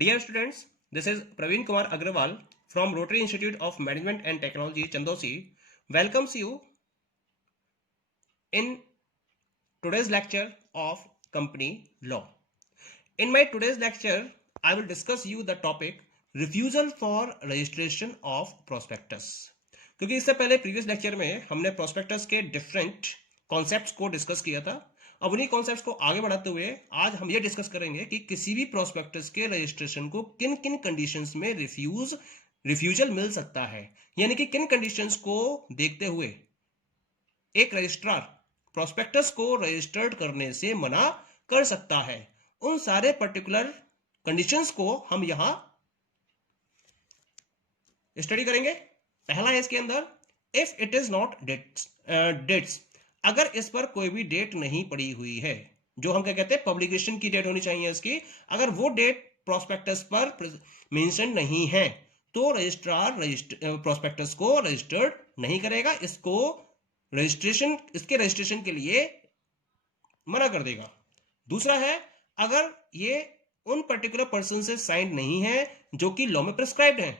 Dear students, this is Praveen Kumar Agrawal from Rotary Institute of Management and Technology, Chandosi, welcomes you in today's lecture of company law. In my today's lecture, I will discuss you the topic refusal for registration of prospectus. क्योंकि इससे पहले previous lecture में हमने prospectus के different concepts को discuss किया था। अब उन्हीं कॉन्सेप्ट्स को आगे बढ़ाते हुए आज हम ये डिस्कस करेंगे कि किसी भी प्रोस्पेक्टस के रजिस्ट्रेशन को किन किन कंडीशंस में रिफ्यूजल मिल सकता है, यानी कि किन कंडीशंस को देखते हुए एक रजिस्ट्रार प्रोस्पेक्टस को रजिस्टर्ड करने से मना कर सकता है। उन सारे पर्टिकुलर कंडीशंस को हम यहां स्टडी करेंगे। पहला है इसके अंदर if it is not dates, अगर इस पर कोई भी डेट नहीं पड़ी हुई है, जो हम क्या कहते हैं पब्लिकेशन की डेट होनी चाहिए इसकी, अगर वो डेट प्रोस्पेक्टस पर मेंशन नहीं है तो रजिस्ट्रार प्रोस्पेक्टस को रजिस्टर्ड नहीं करेगा, इसके रजिस्ट्रेशन के लिए मना कर देगा। दूसरा है अगर ये उन पर्टिकुलर पर्सन से साइन नहीं है जो कि लॉ में प्रिस्क्राइब्ड है,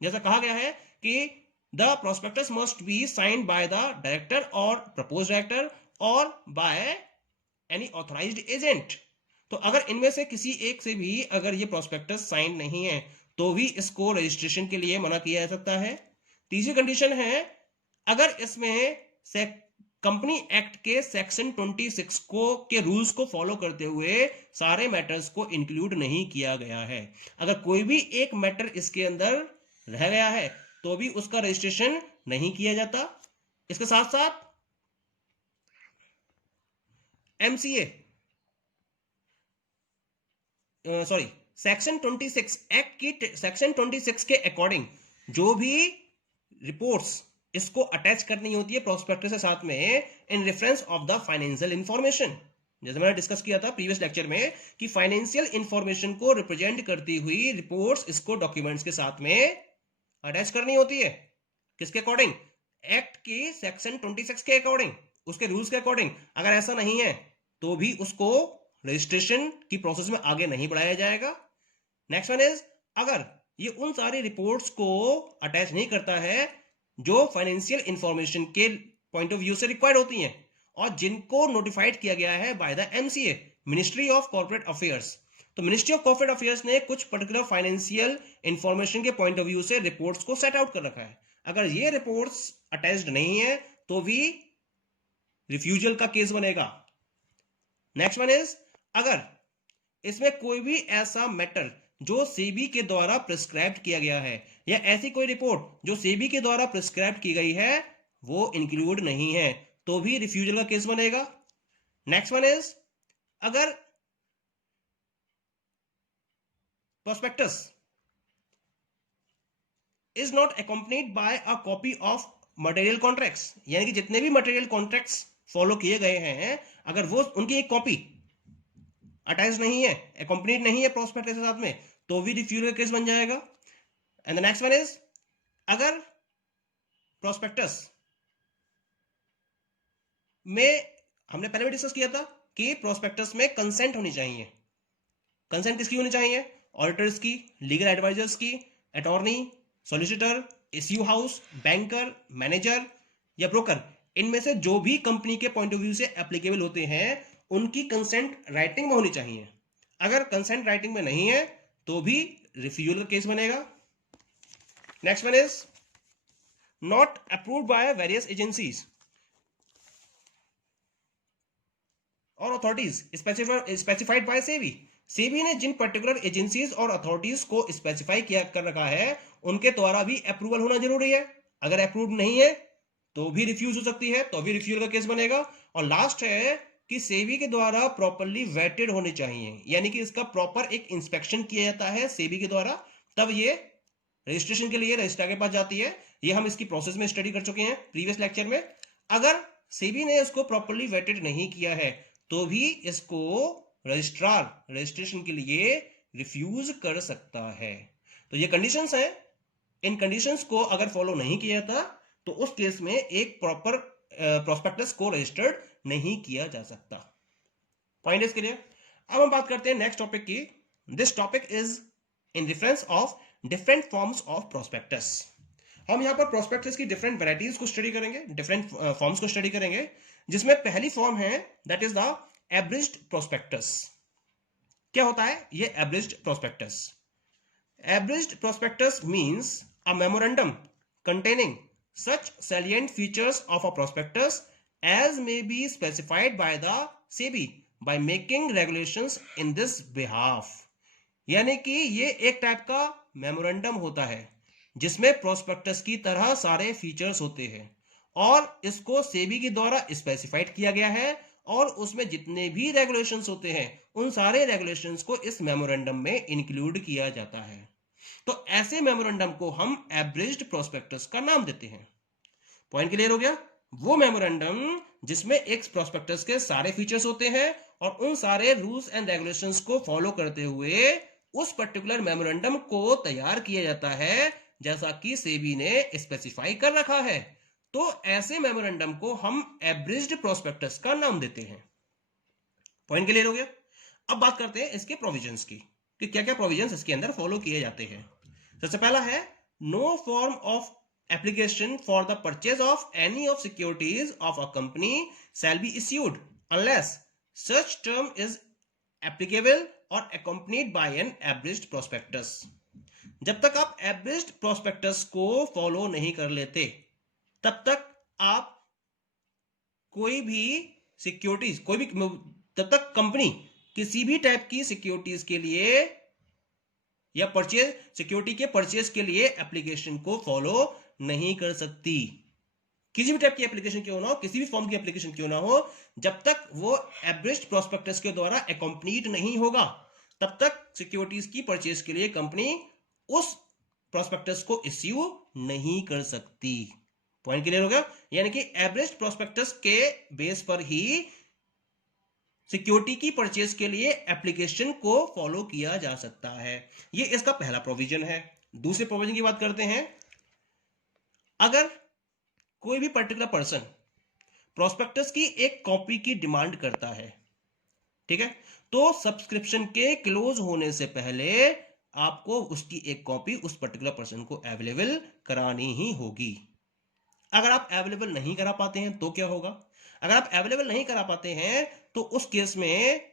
जैसा कहा गया है कि the prospectus must be signed by the director और प्रपोज डायरेक्टर और बाय एनी ऑथराइज्ड एजेंट। तो अगर इनमें से किसी एक से भी अगर ये प्रोस्पेक्टस साइन नहीं है तो भी इसको रजिस्ट्रेशन के लिए मना किया जा सकता है। तीसरी कंडीशन है अगर इसमें कंपनी एक्ट के सेक्शन 26 के रूल्स को फॉलो करते हुए सारे मैटर्स को इंक्लूड नहीं किया गया है। अगर कोई भी एक मैटर इसके अंदर रह गया है तो भी उसका रजिस्ट्रेशन नहीं किया जाता। इसके साथ साथ एमसीए सेक्शन 26 एक्ट की सेक्शन 26 के अकॉर्डिंग जो भी रिपोर्ट्स इसको अटैच करनी होती है प्रोस्पेक्टस के साथ में इन reference of the financial information, जैसे मैंने डिस्कस किया था प्रीवियस लेक्चर में कि फाइनेंशियल इंफॉर्मेशन को रिप्रेजेंट करती हुई रिपोर्ट्स इसको डॉक्यूमेंट्स के साथ में अटैच करनी होती है। किसके अकॉर्डिंग? एक्ट की सेक्शन 26 के अकॉर्डिंग, उसके रूल्स के अकॉर्डिंग। अगर ऐसा नहीं है तो भी उसको रजिस्ट्रेशन की प्रोसेस में आगे नहीं बढ़ाया जाएगा। नेक्स्ट वन इज अगर ये उन सारी रिपोर्ट्स को अटैच नहीं करता है जो फाइनेंशियल इंफॉर्मेशन के पॉइंट ऑफ व्यू से रिक्वायर्ड होती हैं और जिनको नोटिफाइड किया गया है by the MCA, ministry of corporate affairs. तो मिनिस्ट्री ऑफ कॉर्पोरेट अफेयर्स ने कुछ पर्टिकुलर फाइनेंशियल इंफॉर्मेशन के पॉइंट ऑफ व्यू से रिपोर्ट्स को सेट आउट कर रखा है। अगर ये रिपोर्ट्स अटैच्ड नहीं है तो भी रिफ्यूजल का केस बनेगा। नेक्स्ट वन इज अगर इसमें कोई भी ऐसा मैटर जो सेबी के द्वारा प्रिस्क्राइब किया गया है या ऐसी कोई रिपोर्ट जो सेबी के द्वारा प्रिस्क्राइब की गई है वो इंक्लूड नहीं है तो भी रिफ्यूजल का केस बनेगा। नेक्स्ट वन इज अगर prospectus is not accompanied by a copy of material contracts, यानी कि जितने भी material contracts फॉलो किए गए हैं अगर वो उनकी एक कॉपी अटैच नहीं है, accompanied नहीं है प्रोस्पेक्टस के साथ में, तो भी रिफ्यूजल का केस बन जाएगा। And the next one is अगर प्रोस्पेक्टस में हमने पहले भी डिस्कस किया था कि प्रोस्पेक्टस में कंसेंट होनी चाहिए। कंसेंट किसकी होनी चाहिए? ऑडिटर्स की, लीगल एडवाइजर्स की, attorney, solicitor, issue house, banker, manager या ब्रोकर, इनमें से जो भी कंपनी के पॉइंट ऑफ व्यू से एप्लीकेबल होते हैं उनकी कंसेंट राइटिंग में होनी चाहिए। अगर कंसेंट राइटिंग में नहीं है तो भी रिफ्यूजल का केस बनेगा। Next one is not approved by various agencies और authorities specified by SEBI. SEBI ने जिन पर्टिकुलर एजेंसीज और अथॉरिटीज को स्पेसिफाई किया कर रखा है उनके द्वारा भी अप्रूवल होना जरूरी है। अगर अप्रूव नहीं है तो भी रिफ्यूज हो सकती है, तो भी रिफ्यूजल का केस बनेगा। और लास्ट है कि सेबी के द्वारा प्रॉपर्ली वेटेड होने चाहिए, यानी कि इसका प्रॉपर एक इंस्पेक्शन किया जाता है सेबी के द्वारा, तब ये रजिस्ट्रेशन के लिए रजिस्ट्रार के पास जाती है। ये हम इसकी प्रोसेस में स्टडी कर चुके हैं प्रीवियस लेक्चर में। अगर सेबी ने इसको प्रॉपर्ली वेटेड नहीं किया है तो भी इसको रजिस्ट्रार रजिस्ट्रेशन के लिए रिफ्यूज कर सकता है। तो ये कंडीशंस हैं, इन कंडीशंस को अगर फॉलो नहीं किया जाता तो उस केस में एक प्रॉपर प्रोस्पेक्टस को रजिस्टर्ड नहीं किया जा सकता। Point is clear. अब हम बात करते हैं नेक्स्ट टॉपिक की। This topic is in reference of different forms of prospectus. हम यहाँ पर प्रोस्पेक्टस की डिफरेंट वैरायटीज को स्टडी करेंगे, डिफरेंट फॉर्म्स को स्टडी करेंगे, जिसमें पहली फॉर्म है that is the abridged prospectus. क्या होता है ये abridged prospectus? Abridged prospectus means a memorandum containing such salient features of a prospectus as may be specified by the SEBI by making regulations in this behalf। यानी कि ये एक type का memorandum होता है जिसमें प्रोस्पेक्टस की तरह सारे फीचर्स होते हैं और इसको सेबी के द्वारा स्पेसिफाइड किया गया है और उसमें जितने भी रेगुलेशंस होते हैं उन सारे रेगुलेशंस को इस मेमोरेंडम में इंक्लूड किया जाता है। तो ऐसे मेमोरेंडम को हम एब्रिज्ड प्रोस्पेक्टस का नाम देते हैं। पॉइंट क्लियर हो गया? वो मेमोरेंडम जिसमें एक प्रोस्पेक्टस के सारे फीचर्स होते हैं और उन सारे रूल्स एंड रेगुलेशंस को फॉलो करते हुए उस पर्टिकुलर मेमोरेंडम को तैयार किया जाता है जैसा कि सेबी ने स्पेसिफाई कर रखा है। तो ऐसे मेमोरेंडम को हम एब्रिज्ड प्रोस्पेक्टस का नाम देते हैं। पॉइंट क्लियर हो गया? अब बात करते हैं इसके प्रोविजंस की कि क्या क्या प्रोविजंस इसके अंदर फॉलो किए जाते हैं। सबसे पहला है no form of application for the purchase of any of securities of a company shall be issued unless such term is applicable और accompanied by an abridged prospectus। जब तक आप एब्रिज्ड प्रोस्पेक्टस को फॉलो नहीं कर लेते तब तक आप कोई भी सिक्योरिटीज तब तक कंपनी किसी भी टाइप की सिक्योरिटीज के लिए या परचेज सिक्योरिटी के परचेज के लिए एप्लीकेशन को फॉलो नहीं कर सकती। किसी भी टाइप की एप्लीकेशन क्यों ना हो, किसी भी फॉर्म की एप्लीकेशन क्यों ना हो, जब तक वो एब्रिज्ड प्रोस्पेक्टस के द्वारा अकम्पनीड नहीं होगा तब तक सिक्योरिटीज की परचेज के लिए कंपनी उस प्रोस्पेक्टस को इश्यू नहीं कर सकती। पॉइंट क्लियर हो गया? यानी कि एब्रिज्ड प्रोस्पेक्टस के बेस पर ही सिक्योरिटी की परचेज के लिए एप्लीकेशन को फॉलो किया जा सकता है। ये इसका पहला प्रोविजन है। दूसरे प्रोविजन की बात करते हैं। अगर कोई भी पर्टिकुलर पर्सन प्रोस्पेक्टस की एक कॉपी की डिमांड करता है, ठीक है, तो सब्सक्रिप्शन के क्लोज होने से पहले आपको उसकी एक कॉपी उस पर्टिकुलर पर्सन को अवेलेबल करानी ही होगी। अगर आप अवेलेबल नहीं करा पाते हैं तो क्या होगा? अगर आप अवेलेबल नहीं करा पाते हैं तो उस केस में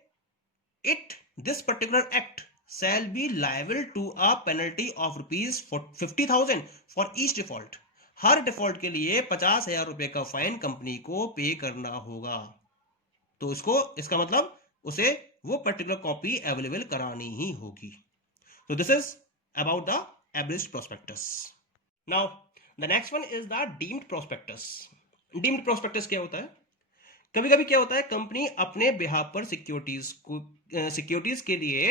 this particular act shall be liable to a penalty of ₹50,000 for each default। Her default के लिए 50,000 रुपए का फाइन कंपनी को पे करना होगा। तो इसका मतलब उसे वो पर्टिकुलर कॉपी अवेलेबल करानी ही होगी। तो this is about the abridged prospectus. Now the next one is the deemed prospectus. Deemed prospectus क्या होता है? कभी कभी क्या होता है, कंपनी अपने बिहाफ पर सिक्योरिटीज के लिए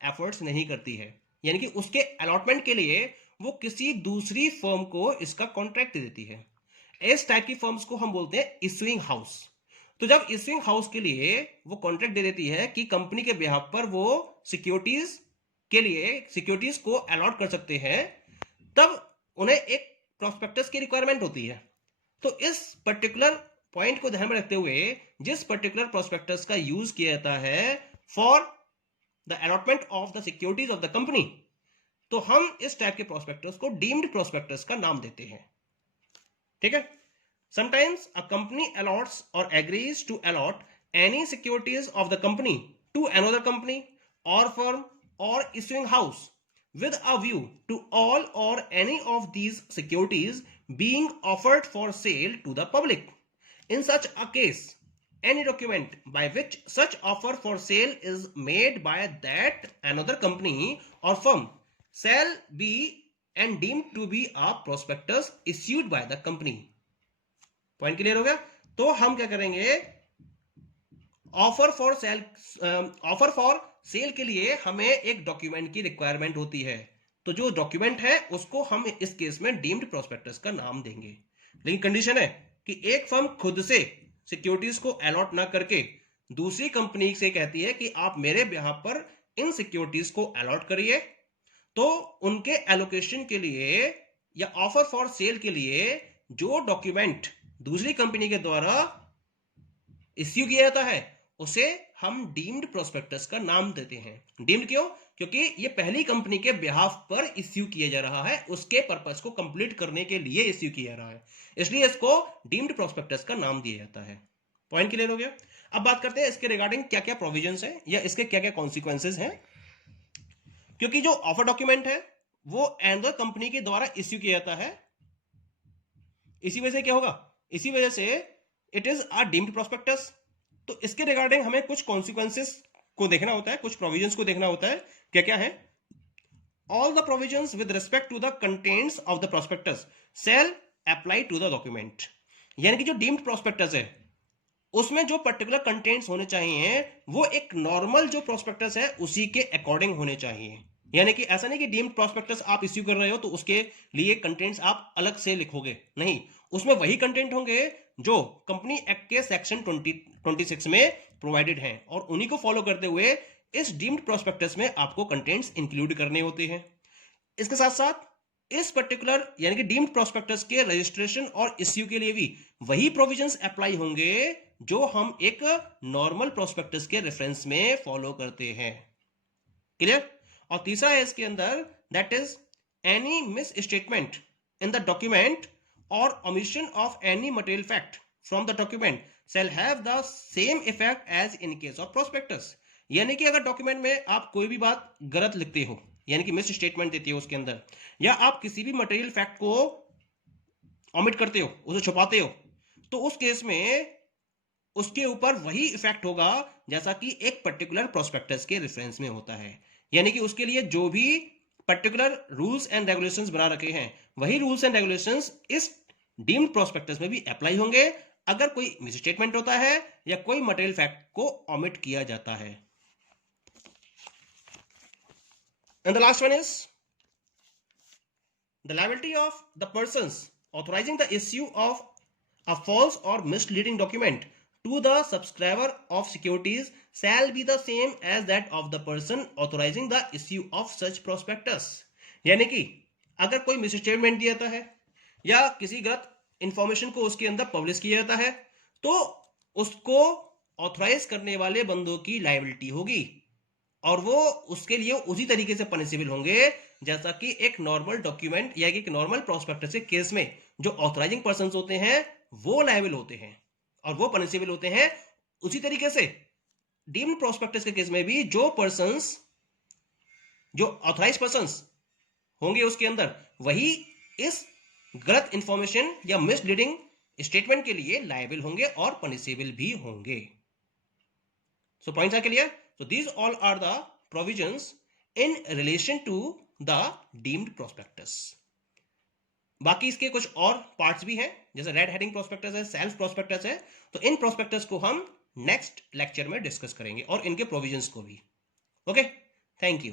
एफर्ट्स नहीं करती है, यानी कि उसके अलॉटमेंट के लिए वो किसी दूसरी फर्म को इसका कॉन्ट्रैक्ट दे देती है। इस टाइप की फर्म्स को हम बोलते हैं इश्यूइंग हाउस। तो जब इश्यूइंग हाउस के लिए वो कॉन्ट्रैक्ट दे देती है कि कंपनी के बिहाफ पर वो सिक्योरिटीज के लिए सिक्योरिटीज को अलॉट कर सकते हैं, तब उन्हें एक प्रोस्पेक्टस की रिक्वायरमेंट होती है। तो इस पर्टिकुलर पॉइंट को ध्यान में रखते हुए जिस पर्टिकुलर प्रोस्पेक्टस का यूज किया जाता है for the allotment of the securities of the company, तो हम इस टाइप के प्रोस्पेक्टस को डीम्ड प्रोस्पेक्टस का नाम देते हैं। ठीक है? समटाइम्स अ कंपनी अलॉट्स और agrees to allot any securities of the company to another company और फर्म और issuing house with a view to all or any of these securities being offered for sale to the public. In such a case, any document by which such offer for sale is made by that another company or firm shall be and deemed to be a prospectus issued by the company. Point clear हो गया? तो हम क्या करेंगे, offer for sale के लिए हमें एक डॉक्यूमेंट की रिक्वायरमेंट होती है, तो जो डॉक्यूमेंट है उसको हम इस केस में डीम्ड प्रोस्पेक्टस का नाम देंगे। लेकिन कंडीशन है कि एक फर्म खुद से सिक्योरिटीज को अलॉट ना करके दूसरी कंपनी से कहती है कि आप मेरे बिहाफ पर इन सिक्योरिटीज को अलॉट करिए, तो उनके एलोकेशन के लिए या ऑफर फॉर सेल के लिए जो डॉक्यूमेंट दूसरी कंपनी के द्वारा इश्यू किया जाता है उसे हम डीम्ड प्रोस्पेक्टस का नाम देते हैं। डीम्ड क्यों? क्योंकि ये पहली कंपनी के बिहाफ पर इश्यू किया जा रहा है, उसके पर्पस को कंप्लीट करने के लिए इश्यू किया जा रहा है, इसलिए इसको डीम्ड प्रोस्पेक्टस का नाम दिया जाता है। पॉइंट क्लियर हो गया? अब बात करते हैं इसके रिगार्डिंग क्या क्या प्रोविजंस है या इसके क्या क्या कॉन्सिक्वेंसेज हैं। क्योंकि जो ऑफर डॉक्यूमेंट है वो एंड कंपनी के द्वारा इश्यू किया जाता है, इसी वजह से क्या होगा, इसी वजह से it is a deemed prospectus. तो इसके रिगार्डिंग हमें कुछ कॉन्सिक्वेंसेस को देखना होता है, कुछ प्रोविजंस को देखना होता है। क्या क्या है? All the provisions with respect to the contents of the prospectus shall apply to the document. यानी कि जो डीम्ड प्रोस्पेक्टस है उसमें जो पर्टिकुलर कंटेंट्स होने चाहिए वो एक नॉर्मल जो प्रोस्पेक्टस है उसी के अकॉर्डिंग होने चाहिए। यानी कि ऐसा नहीं कि डीम्ड प्रोस्पेक्टस आप इश्यू कर रहे हो तो उसके लिए कंटेंट्स आप अलग से लिखोगे, नहीं, उसमें वही कंटेंट होंगे जो कंपनी एक्ट के सेक्शन 26 में प्रोवाइडेड हैं और उन्हीं को फॉलो करते हुए इस डीम्ड प्रोस्पेक्टस में आपको कंटेंट्स इंक्लूड करने होते हैं। इसके साथ साथ इस पर्टिकुलर यानी कि डीम्ड प्रोस्पेक्टस के रजिस्ट्रेशन और इश्यू के लिए भी वही प्रोविजंस अप्लाई होंगे जो हम एक नॉर्मल प्रोस्पेक्टस के रेफरेंस में फॉलो करते हैं। क्लियर? और तीसरा है इसके अंदर, that is any miss statement in the document और omission of any material fact from the document shall have the same effect as in case of prospectus। यानी कि अगर डॉक्यूमेंट में आप कोई भी बात गलत लिखते हो यानी कि मिस स्टेटमेंट देते हो उसके अंदर, या आप किसी भी मटेरियल फैक्ट को ओमिट करते हो, उसे छुपाते हो, तो उस केस में उसके ऊपर वही इफेक्ट होगा जैसा कि एक पर्टिकुलर प्रोस्पेक्टस के रेफरेंस में होता है। यानी कि उसके लिए जो भी पर्टिकुलर रूल्स एंड रेगुलेशंस बना रखे हैं वही रूल्स एंड रेगुलेशंस इस डीम्ड प्रोस्पेक्टस में भी अप्लाई होंगे अगर कोई मिसस्टेटमेंट होता है या कोई मटेरियल फैक्ट को ओमिट किया जाता है। And the last one is the liability of the persons authorising the issue of a false और misleading document to the subscriber of securities shall be the same as that of the person authorizing the issue of such prospectus। यानी कि अगर कोई misstatement दिया जाता है या किसी गलत इंफॉर्मेशन को उसके अंदर पब्लिश किया जाता है तो उसको ऑथराइज करने वाले बंदों की लायबिलिटी होगी और वो उसके लिए उसी तरीके से पनिशेबल होंगे जैसा कि एक नॉर्मल डॉक्यूमेंट या एक नॉर्मल प्रोस्पेक्टस के केस में जो ऑथराइजिंग पर्सन होते हैं वो लायबल होते हैं और वो पनिशेबल होते हैं। उसी तरीके से डीम्ड प्रोस्पेक्टस के केस में भी जो पर्संस जो ऑथराइज्ड पर्संस होंगे उसके अंदर वही इस गलत इंफॉर्मेशन या मिसलीडिंग स्टेटमेंट के लिए लायबल होंगे और पनिशेबल भी होंगे। So points are clear? So these all are the provisions in relation to the deemed prospectus. बाकी इसके कुछ और पार्ट्स भी हैं जैसे रेड हेडिंग प्रोस्पेक्टस है, सेल्फ प्रोस्पेक्टस है, तो इन प्रोस्पेक्टस को हम नेक्स्ट लेक्चर में डिस्कस करेंगे और इनके प्रोविजंस को भी। Okay, thank you.